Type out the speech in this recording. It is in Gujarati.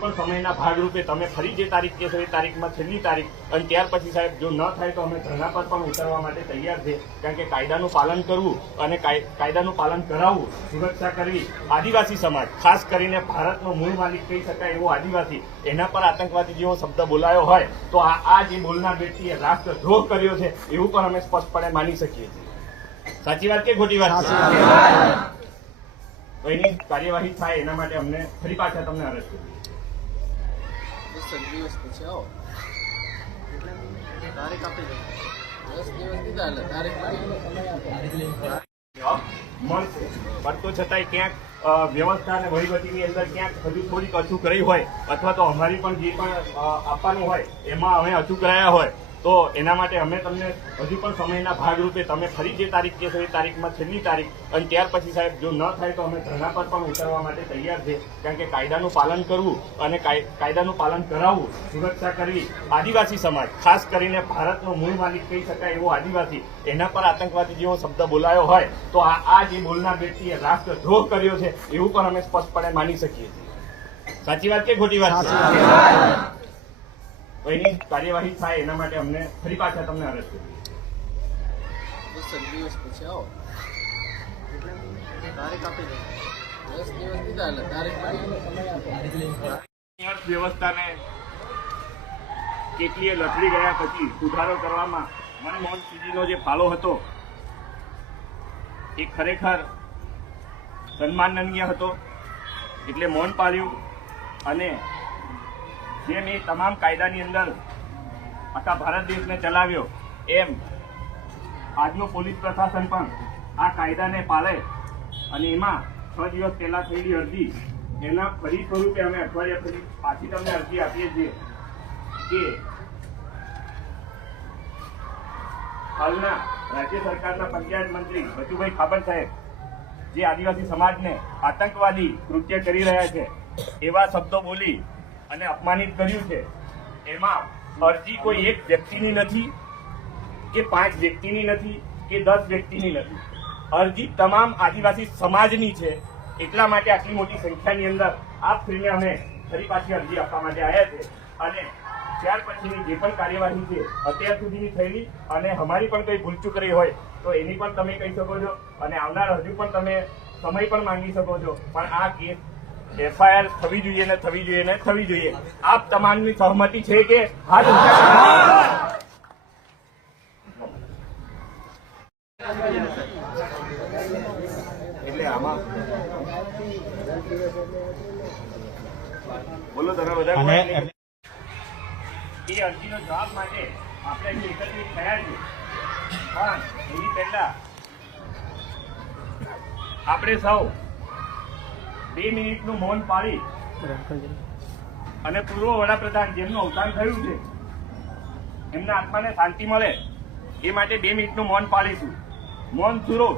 પણ સમયના ભાગરૂપે તમે ફરી જે તારીખ કહેશો એ તારીખમાં છેલ્લી તારીખ. અને ત્યાર પછી સાહેબ જો ન થાય તો અમે ધરણા પર પણ ઉતરવા માટે તૈયાર છે. કારણ કે કાયદાનું પાલન કરવું અને કાયદાનું પાલન કરાવવું સુરક્ષા કરવી આદિવાસી સમાજ ખાસ કરીને ભારતનો મૂળ માલિક કહી શકાય એવો આદિવાસી એના પર આતંકવાદી જેવો શબ્દ બોલાયો હોય તો આ જે બોલનાર વ્યક્તિએ રાષ્ટ્રદ્રોહ કર્યો છે એવું પણ અમે સ્પષ્ટપણે માની શકીએ છીએ. સાચી વાત કે ખોટી વાત? એની કાર્યવાહી થાય એના માટે અમને ફરી પાછા તમને અરજ કરી દસ દિવસ તારીખ આપી દો. દસ દિવસ દીધા, એટલે તારીખ મળશે. પણ તો છતાંય ક્યાંક વ્યવસ્થા અને વહીવટીની અંદર ક્યાંક હજુ થોડીક અચૂક રહી હોય, અથવા તો અમારી પણ જે પણ આપવાનું હોય, એમાં અમે અચૂક રહ્યા હોય. તો એના માટે અમે તમને હજુ પણ સમયના ભાગરૂપે તમે ફરી જે તારીખ કહેશો એ તારીખમાં છેલ્લી તારીખ, અને ત્યાર પછી સાહેબ જો ન થાય તો અમે ધરણા પર પણ ઉતરવા માટે તૈયાર છે. કારણ કે કાયદાનું પાલન કરવું અને કાયદાનું પાલન કરાવવું સુરક્ષા કરવી આદિવાસી સમાજ, ખાસ કરીને ભારતનો મૂળ માલિક કહી શકાય એવો આદિવાસી, એના પર આતંકવાદી જેવો શબ્દ બોલાયો હોય, તો આ જે બોલનાર વ્યક્તિએ રાષ્ટ્રદ્રોહ કર્યો છે, એવું પણ અમે સ્પષ્ટપણે માની શકીએ છીએ. સાચી વાત કે ખોટી વાત. કાર્યવાહી થાય એના માટે અમને ફરી પાછા તમને અરજ કરી દસ દિવસ પછી આવો. તારીખ આપી દો. દસ દિવસ દીધા એટલે તારીખ અર્થવ્યવસ્થાને કેટલીય લથડી ગયા પછી સુધારો કરવામાં મનમોહન સિંહજીનો જે ફાળો હતો એ ખરેખર સન્માનનીય હતો. એટલે મૌન પાળ્યું અને જેમ એ તમામ કાયદાની અંદર આખા ભારત દેશને ચલાવ્યો. એમ આજનું પોલીસ પ્રશાસન પણ આ કાયદાને પાળે અને એમાં છ દિવસ પહેલાં થયેલી અરજી, એના ફરી સ્વરૂપે અમે અઠવાડિયા ફરી પાછી તમને અરજી આપીએ છીએ કે હાલના રાજ્ય સરકારના પંચાયત મંત્રી બચુભાઈ ખાબર સાહેબ, જે આદિવાસી સમાજને આતંકવાદી કૃત્ય કરી રહ્યા છે, એવા શબ્દો બોલી અને અપમાનિત કર્યું છે. એમાં અરજી કોઈ એક વ્યક્તિની નથી, કે પાંચ વ્યક્તિની નથી, કે દસ વ્યક્તિની નથી. અરજી તમામ આદિવાસી સમાજની છે. એટલા માટે આટલી મોટી સંખ્યાની અંદર આપ ફ્રીને અમે ફરી પાછી અરજી આપવા માટે આવ્યા છે. અને ત્યાર પછીની જે પણ કાર્યવાહી છે, અત્યાર સુધીની થયેલી, અને અમારી પણ કંઈ ભૂલચૂક રહી હોય, તો એની પણ તમે કહી શકો છો. અને આવનાર હજુ પણ તમે સમય પણ માંગી શકો છો. પણ આ કેસ એફઆઈઆર થવી જોઈએ ને થવી જોઈએ ને થવી જોઈએ. આપ તમામની સહમતી છે કે હાથ એટલે આમાં બોલો તમે બધા એ અરજીનો જવાબ માટે આપણે અહીં એકત્રિત થયા છે પણ એની પહેલા આપણે સૌ બે મિનિટનું મૌન પાળી. અને પૂર્વ વડાપ્રધાન જેમનું અવસાન થયું છે, એમના આત્માને શાંતિ મળે, એ માટે બે મિનિટનું મૌન પાળીશું. મૌન સુરો.